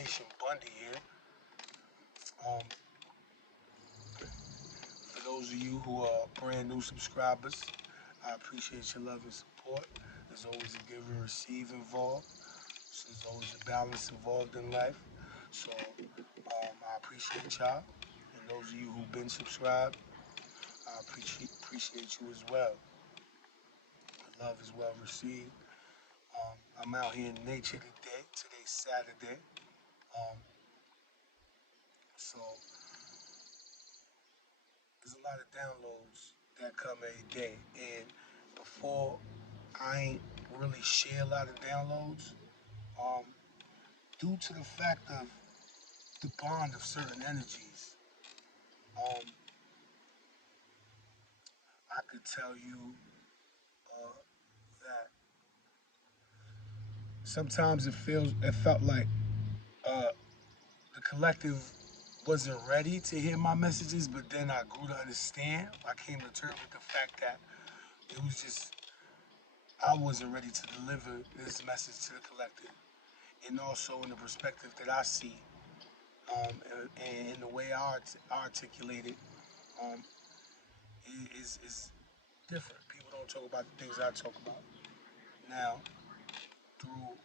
Divination Bundy here. Um, for those of you who are brand new subscribers, I appreciate your love and support. There's always a give and receive involved. So there's always a balance involved in life. So I appreciate y'all. And those of you who've been subscribed, I appreciate you as well. The love is well received. I'm out here in nature today. Today's Saturday. Um, so there's a lot of downloads that come every day. And before I ain't really share a lot of downloads, um, due to the fact of the bond of certain energies, um, I could tell you that sometimes it felt like uh, the collective wasn't ready to hear my messages, but then I grew to understand. I came to terms with the fact that it was just I wasn't ready to deliver this message to the collective, and also in the perspective that I see, and in the way I articulate it, um, is different. People don't talk about the things I talk about. Now, through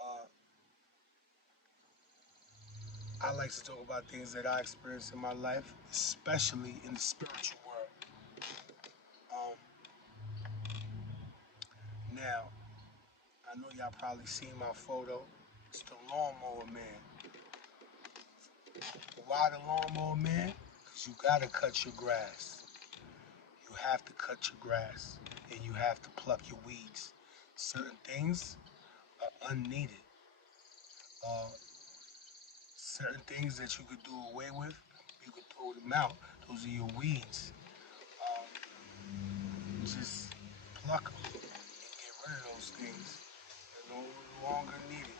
uh, I like to talk about things that I experienced in my life, especially in the spiritual world. Um, Now, I know y'all probably seen my photo. It's the Lawnmower Man. Why the Lawnmower Man? Because you gotta cut your grass. You have to cut your grass, and you have to pluck your weeds. Certain things are unneeded. Uh, Certain things that you could do away with, you could throw them out. Those are your weeds. Just pluck them and get rid of those things. They're no longer needed.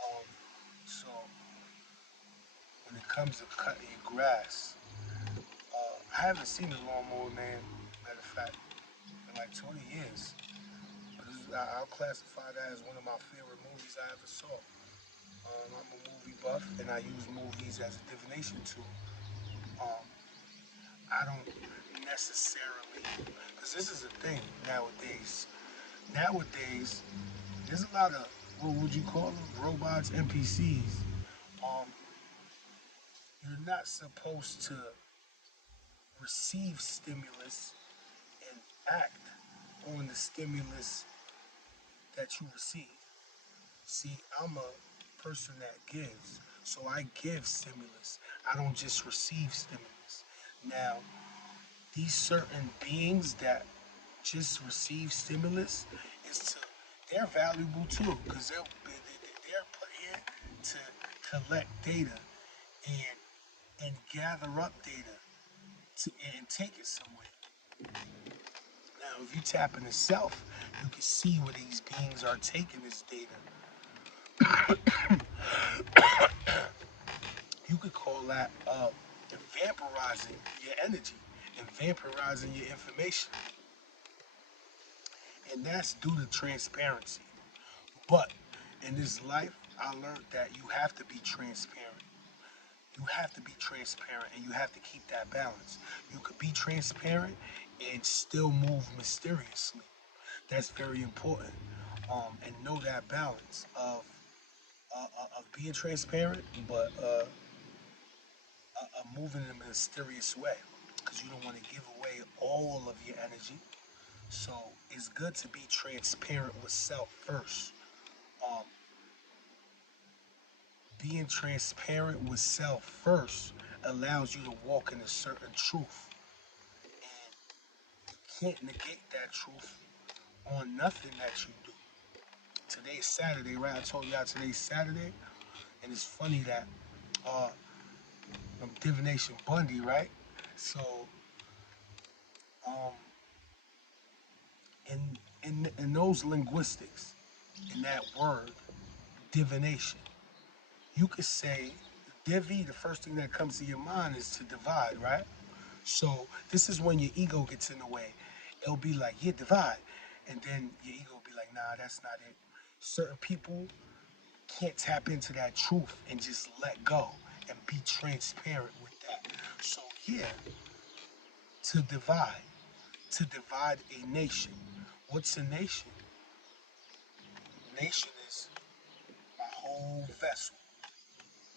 Um, so when it comes to cutting your grass, I haven't seen the Lawnmower Man, matter of fact, in like 20 years. But I'll classify that as one of my favorite movies I ever saw. I'm a movie buff, and I use movies as a divination tool. Um, I don't necessarily, because this is a thing nowadays. Nowadays, there's a lot of, what would you call them? Robots, NPCs. Um, you're not supposed to receive stimulus and act on the stimulus that you receive. See, I'm a person that gives, so I give stimulus. I don't just receive stimulus. Now, these certain beings that just receive stimulus is to they're valuable too because they're put here to collect data and gather up data and take it somewhere. Now, if you tap into self, you can see where these beings are taking this data. You could call that vampirizing your energy and vampirizing your information. And that's due to transparency. But in this life, I learned that you have to be transparent. You have to be transparent and you have to keep that balance. You could be transparent and still move mysteriously. That's very important. And know that balance of being transparent, but moving in a mysterious way because you don't want to give away all of your energy. So it's good to be transparent with self first. Um, Being transparent with self first allows you to walk in a certain truth. And you can't negate that truth on nothing that you do. Today's Saturday, right? I told y'all today's Saturday. And it's funny that uh, I'm Divination Bundy, right? So, um, in those linguistics, in that word, divination, you could say divi, the first thing that comes to your mind is to divide, right? So this is when your ego gets in the way. It'll be like, yeah, divide. And then your ego will be like, nah, that's not it. Certain people can't tap into that truth and just let go and be transparent with that. So yeah, to divide, to divide a nation. What's a nation? Nation is my whole vessel,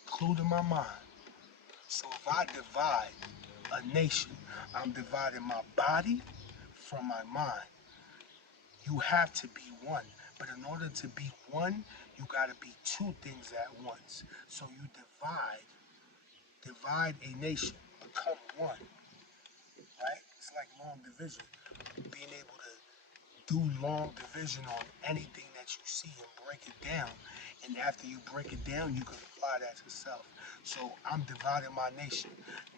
including my mind. So if I divide a nation, I'm dividing my body from my mind. You have to be one. But in order to be one, you got to be two things at once. So you divide a nation, become one, right? It's like long division. Being able to do long division on anything that you see and break it down. And after you break it down, you can apply that to self. So I'm dividing my nation.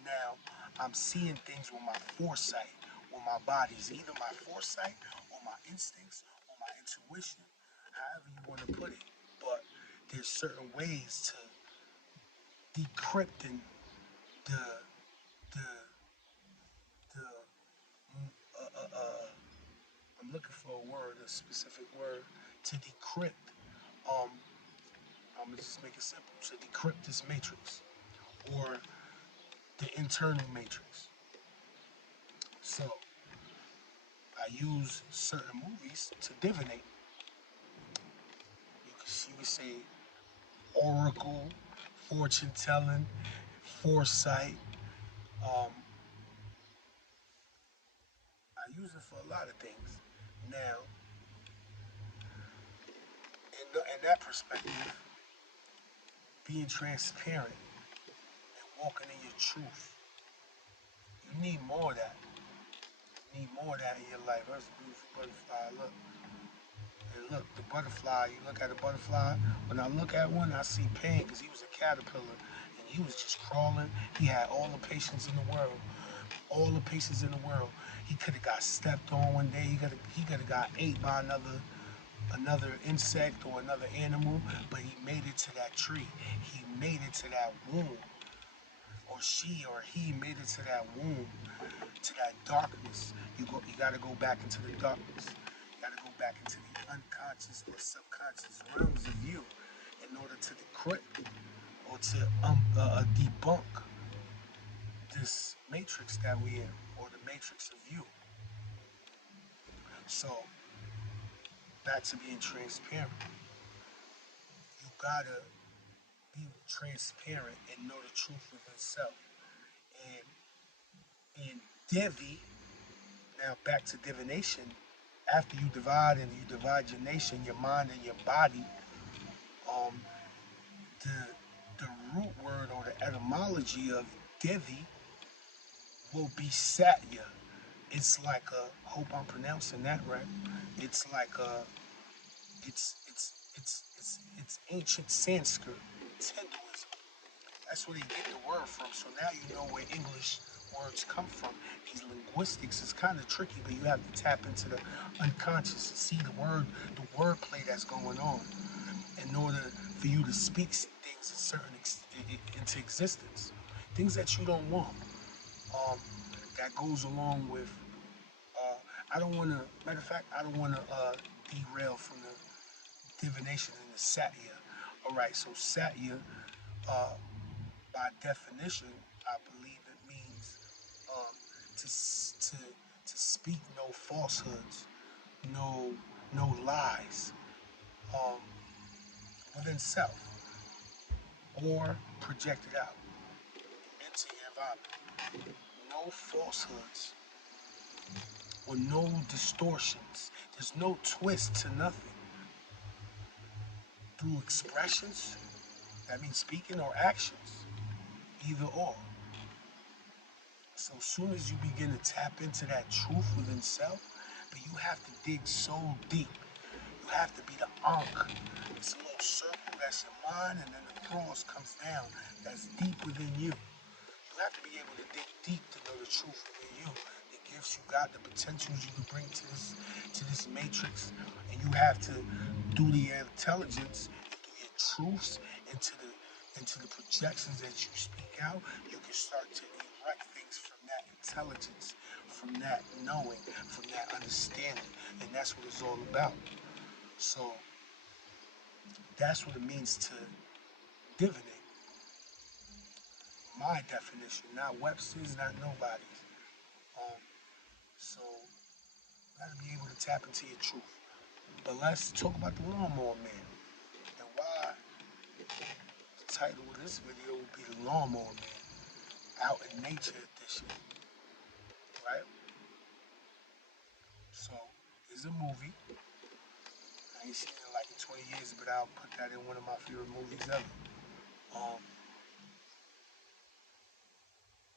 Now I'm seeing things with my foresight, with my bodies, either my foresight or my instincts or my intuition, however you want to put it. But there's certain ways to decrypting the the the I'm looking for a word, a specific word to decrypt. Um, I'm gonna just make it simple. To decrypt this matrix or the internal matrix. So I use certain movies to divinate. You could say oracle, fortune telling, foresight. Um, I use it for a lot of things. Now, in that perspective, being transparent and walking in your truth, you need more of that. You need more of that in your life. That's a beautiful butterfly. Look. And look, the butterfly, you look at a butterfly. When I look at one, I see pain because he was a caterpillar and he was just crawling. He had all the patience in the world. All the patience in the world. He could have got stepped on one day. He could have got ate by another insect or another animal, but he made it to that tree. He made it to that womb. Or she or he made it to that womb, to that darkness. You gotta go back into the darkness. You gotta go back into the unconscious or subconscious realms of you in order to decrypt or to debunk this matrix that we in, or the matrix of you. So back to being transparent. You gotta be transparent and know the truth within self. And in Devi, now back to divination. After you divide and you divide your nation, your mind and your body, um, the root word or the etymology of Devi will be Satya. It's like a, hope I'm pronouncing that right. It's like a, it's ancient Sanskrit, it's Hinduism. That's where they get the word from. So now you know where English words come from. These linguistics is kind of tricky, but you have to tap into the unconscious to see the wordplay that's going on, in order for you to speak things into existence, things that you don't want. Um, that goes along with. I don't want to. Matter of fact, I don't want to derail from the divination and the satya. All right, so satya, uh, by definition, I believe it means um, to speak no falsehoods, no lies um, within self, or project it out into your environment. No falsehoods or no distortions. There's no twist to nothing. Through expressions, that means speaking, or actions, either or. So as soon as you begin to tap into that truth within self, but you have to dig so deep. You have to be the ankh. It's a little circle that's your mind, and then the cross comes down. That's deep within you. You have to be able to dig deep to know the truth within you, the gifts you got, the potentials you can bring to this matrix, and you have to do the intelligence, do your truths into the projections that you speak out. You can start to erect things from that intelligence, from that knowing, from that understanding, and that's what it's all about. So That's what it means to divinate. My definition, not Webster's, not nobody's. Um, so you gotta be able to tap into your truth. But let's talk about the Lawnmower Man and why the title of this video will be the Lawnmower Man, Out in Nature Edition, right? So it's a movie. I ain't seen it in like 20 years, but I'll put that in one of my favorite movies ever. Um,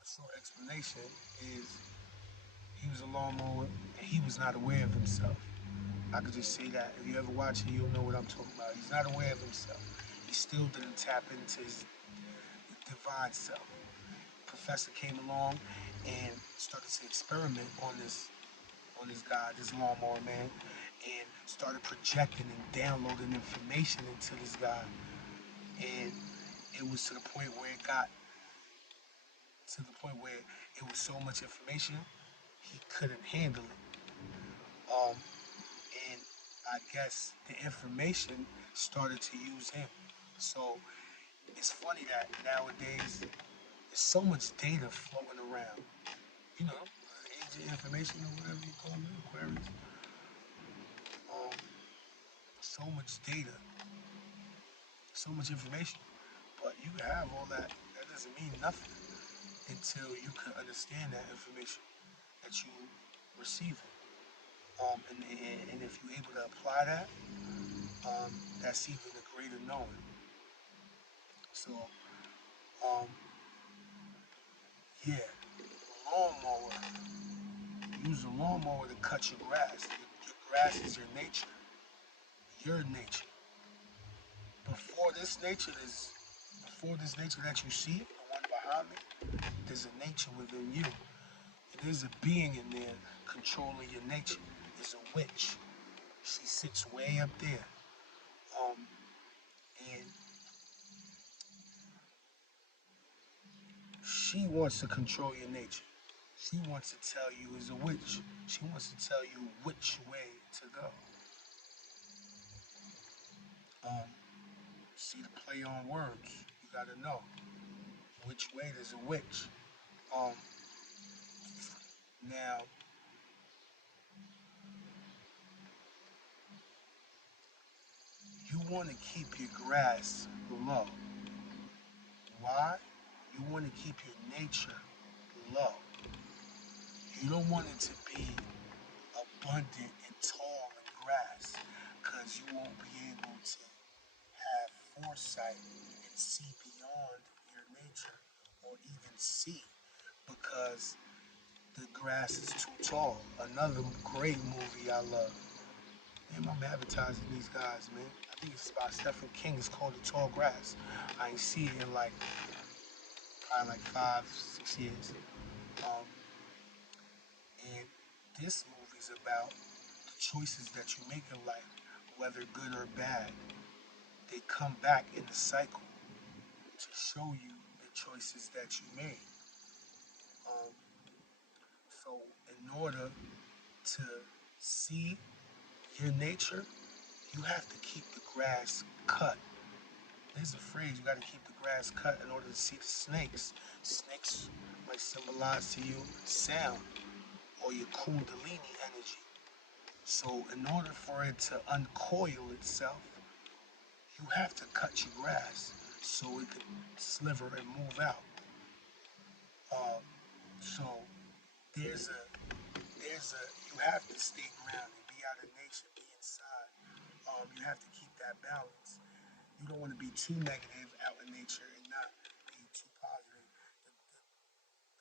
a short explanation is he was a lawnmower and he was not aware of himself. I could just say that. If you ever watch it, you'll know what I'm talking about. He's not aware of himself. He still didn't tap into his divine self. Professor came along and started to experiment on this guy, this lawnmower man, and started projecting and downloading information into this guy. And it was to the point where it got to the point where it was so much information he couldn't handle it. Um, and I guess the information started to use him. So it's funny that nowadays there's so much data floating around. You know, age of information or whatever you call it, queries. Um, so much data, so much information. But you can have all that. That doesn't mean nothing until you can understand that information that you receive it. And if you're able to apply that, that's even a greater knowing. So, um, yeah, lawnmower. Use a lawnmower to cut your grass. Your grass is your nature. Your nature. Before this nature is, before this nature that you see, the one behind me, there's a nature within you. And there's a being in there controlling your nature. There's a witch. She sits way up there. Um, and she wants to control your nature. She wants to tell you as a witch. She wants to tell you which way to go. Um, See the play on words. You gotta know which way there's a witch. Um, Now you want to keep your grass low. Why? You want to keep your nature low. You don't want it to be abundant and tall and grass, because you won't be able to have foresight and see beyond your nature or even see, because the grass is too tall. Another great movie I love. Man, I'm advertising these guys, man. I think it's by Stephen King. It's called The Tall Grass. I ain't seen it in like probably like 5, 6 years. Um, and this movie's about the choices that you make in life, whether good or bad. They come back in the cycle to show you the choices that you made. Um, so, in order to see your nature, you have to keep the grass cut. There's a phrase, you gotta keep the grass cut in order to see the snakes. Snakes might symbolize to you sound or your kundalini energy. So in order for it to uncoil itself, you have to cut your grass so it can sliver and move out. Um, so there's a you have to stay grounded, be out in nature, be inside. You have to keep that balance. You don't want to be too negative out in nature and not be too positive.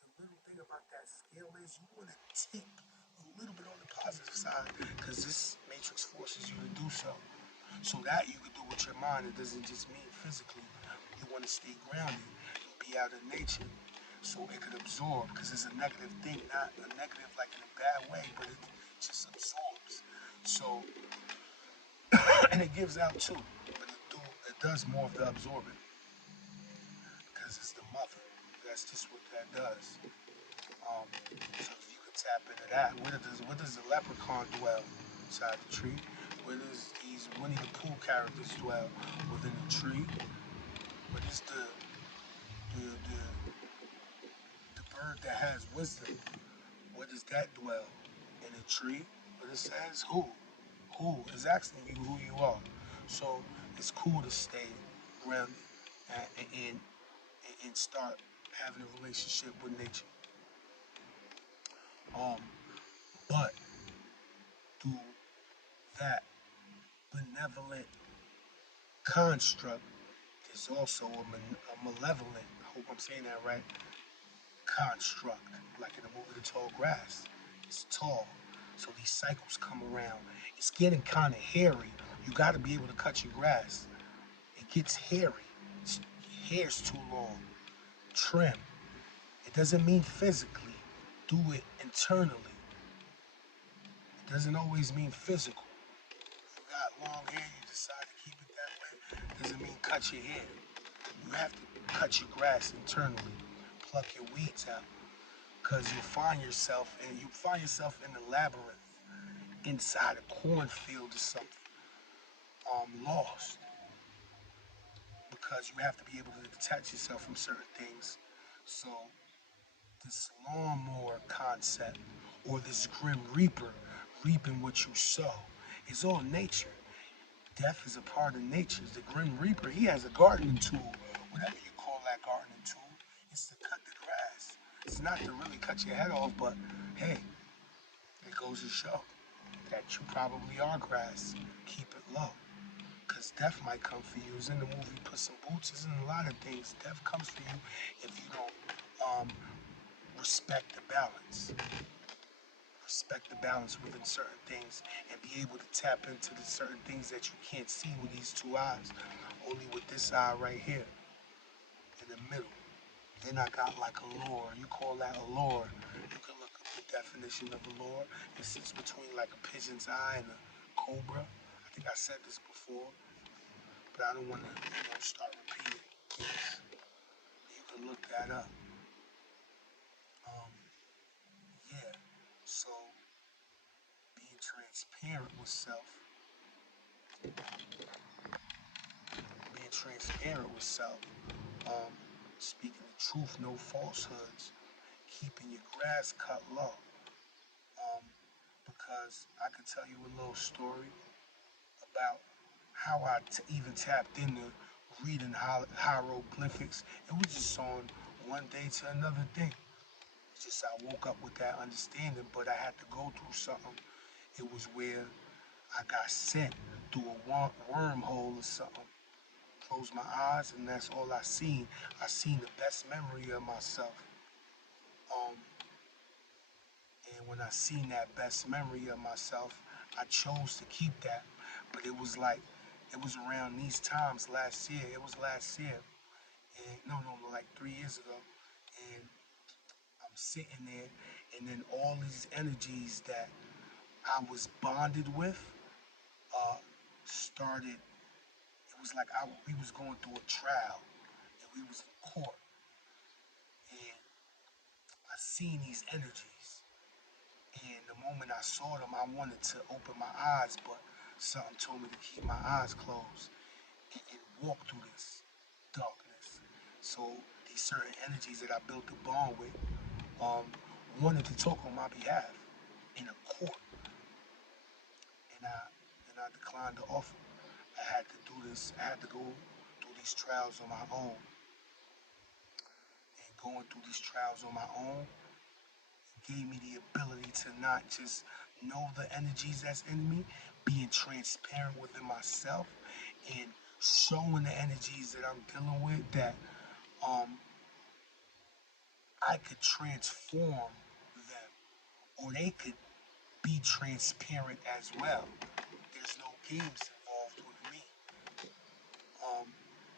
The little thing about that scale is you want to tip a little bit on the positive side, because this matrix forces you to do so. So that you can do with your mind. It doesn't just mean physically. You want to stay grounded and be out in nature so it could absorb, because it's a negative thing, not a negative like in a bad way, but it just absorbs. So, and it gives out too, but it does more of the absorbing, because it's the mother. That's just what that does. So you can tap into that. Where does the leprechaun dwell? Inside the tree. where these Winnie the Pooh characters dwell within a tree. But it's the bird that has wisdom. Where does that dwell? In a tree? But it says who? Who is asking you who you are. So it's cool to stay grounded and, and start having a relationship with nature. Um, but through that benevolent construct, there's also a malevolent, I hope I'm saying that right, construct. Like in the movie The Tall Grass. It's tall. So these cycles come around. It's getting kind of hairy. You got to be able to cut your grass. It gets hairy. Your hair's too long. Trim. It doesn't mean physically. Do it internally. It doesn't always mean physical. If you got long hair, you decide to keep it that way. Doesn't mean cut your hair. You have to cut your grass internally. Pluck your weeds out. Because you find yourself in the labyrinth inside a cornfield or something, lost. Because you have to be able to detach yourself from certain things. So this lawnmower concept or this grim reaper reaping what you sow is all nature. Death is a part of nature. The grim reaper, he has a gardening tool, whatever you call that gardening tool. It's to cut the grass. It's not to really cut your head off, but hey, it goes to show that you probably are grass. Keep it low. Because death might come for you. It's in the movie Puss in Boots. It's in a lot of things. Death comes for you if you don't respect the balance. Respect the balance within certain things and be able to tap into the certain things that you can't see with these two eyes. Only with this eye right here in the middle. Then I got like a lure. You call that a lure. You can look up the definition of a lure. It sits between like a pigeon's eye and a cobra. I think I said this before, but I don't want to start repeating things. You can look that up. Um, yeah. So being transparent with self, um, speaking the truth, no falsehoods, keeping your grass cut low. Um, because I could tell you a little story about how I even tapped into reading hieroglyphics. It was just on one day to another thing. It's just I woke up with that understanding, but I had to go through something. It was where I got sent through a wormhole or something. Closed my eyes, and that's all I seen. I seen the best memory of myself. Um, and when I seen that best memory of myself, I chose to keep that. But it was like, it was around these times last year. It was last year. And no, like 3 years ago. And I'm sitting there, and then all these energies that I was bonded with uh, started. It was like we was going through a trial, and we was in court, and I seen these energies. And the moment I saw them, I wanted to open my eyes, but something told me to keep my eyes closed and walk through this darkness. So these certain energies that I built a bond with um, wanted to talk on my behalf in a court, and I declined the offer. I had to do this. I had to go through these trials on my own, and going through these trials on my own gave me the ability to not just know the energies that's in me, being transparent within myself, and showing the energies that I'm dealing with that um, I could transform them, or they could be transparent as well. There's no games involved with me,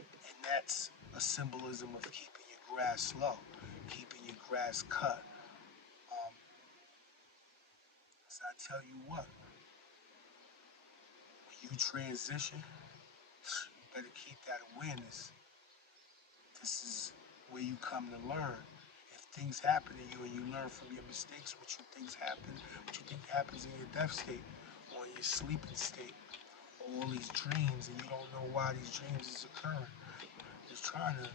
and that's a symbolism of keeping your grass low, keeping your grass cut. Um, so I tell you what, when you transition, you better keep that awareness. This is where you come to learn. If things happen to you and you learn from your mistakes, what you think happens in your death state, on your sleeping state, all these dreams, and you don't know why these dreams is occurring. It's trying to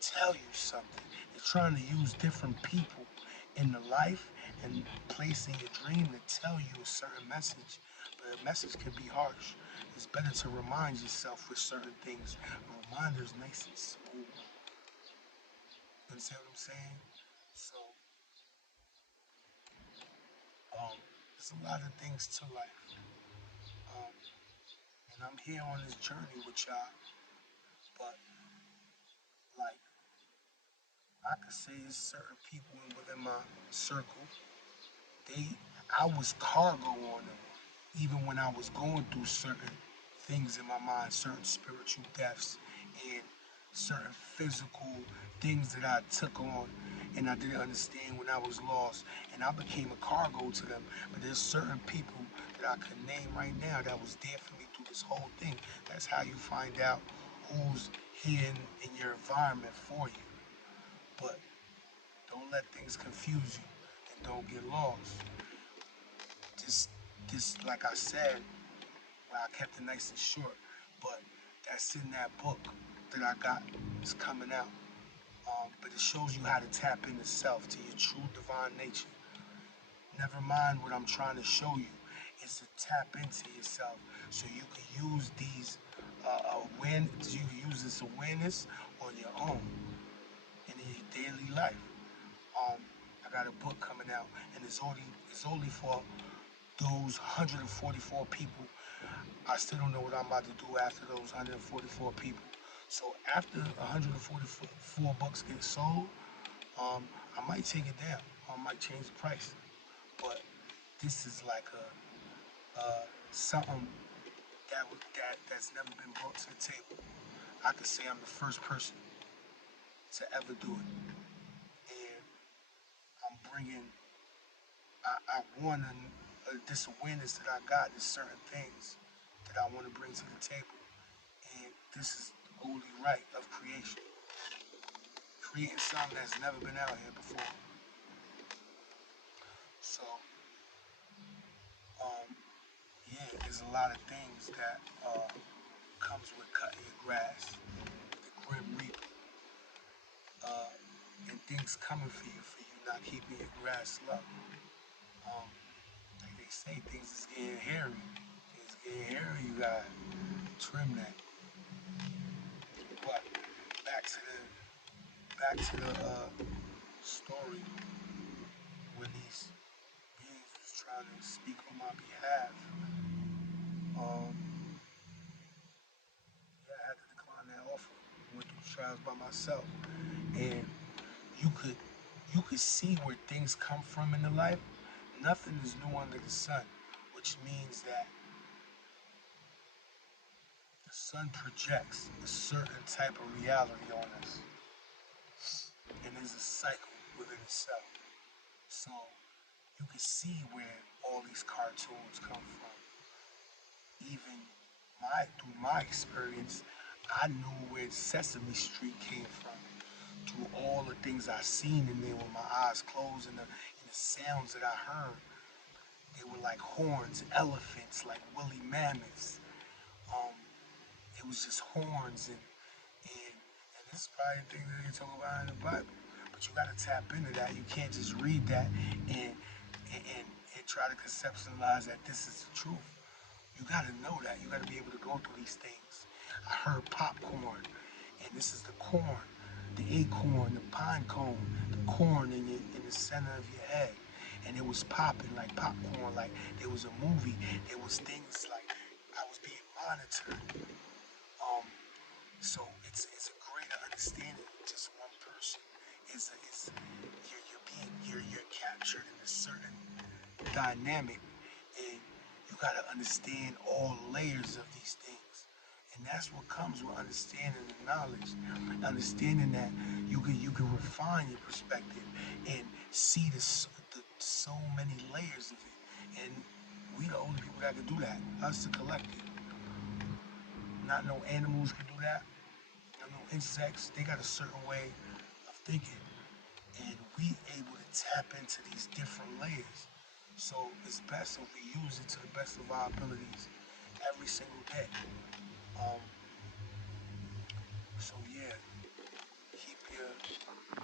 tell you something. It's trying to use different people in the life and place in your dream to tell you a certain message. But a message can be harsh. It's better to remind yourself with certain things. A reminder is nice and smooth. You understand what I'm saying? So, there's a lot of things to life. Um, and I'm here on this journey with y'all. But, like, I could say there's certain people within my circle, they, I was cargo on them. Even when I was going through certain things in my mind, certain spiritual deaths and certain physical things that I took on and I didn't understand when I was lost, and I became a cargo to them. But there's certain people that I could name right now that was there for me through this whole thing. That's how you find out who's here in your environment for you. But don't let things confuse you and don't get lost. This, this, like I said, well, I kept it nice and short, but that's in that book that I got. It's coming out. But it shows you how to tap into self, to your true divine nature. Never mind what I'm trying to show you. Is to tap into yourself so you can use these awareness. You can use this awareness on your own and in your daily life. Um, I got a book coming out, and it's only for those 144 people. I still don't know what I'm about to do after those 144 people. So after 144 books get sold, I might take it down. I might change the price. But this is like something that's never been brought to the table. I could say I'm the first person to ever do it, and I'm bringing. I want this awareness that I got. There's certain things that I want to bring to the table, and this is the holy right of creation. Creating something that's never been out here before. So, um, yeah, there's a lot of things that comes with cutting your grass, the grim reaper, uh, and things coming for you not keeping your grass low. Um, like they say, things is getting hairy. Things getting hairy. You gotta trim that. But back to the story when these beings was trying to speak on my behalf. Um, yeah, I had to decline that offer. Went through trials by myself, and you could you could see where things come from in the life. Nothing is new under the sun, which means that the sun projects a certain type of reality on us, and there's a cycle within itself. So you can see where all these cartoons come from. Even through my experience, I knew where Sesame Street came from. Through all the things I seen in there with my eyes closed and the sounds that I heard, they were like horns, elephants, like woolly mammoths. Um, it was just horns and this is probably the thing that they talk about in the Bible. But you gotta tap into that. You can't just read that and try to conceptualize that this is the truth. You gotta know that. You gotta be able to go through these things. I heard popcorn, and this is the corn, the acorn, the pine cone, the corn in the center of your head. And it was popping like popcorn, like there was a movie. There was things like I was being monitored. Um, so it's a greater understanding of just one person. Is you're captured in a certain dynamic, and you got to understand all layers of these things. And that's what comes with understanding the knowledge, understanding that you can refine your perspective and see the so many layers of it. And we the only people that can do that. Us, the collective. Not no animals can do that. Not no insects. They got a certain way of thinking, and we able to tap into these different layers. So it's best if we use it to the best of our abilities every single day. Um,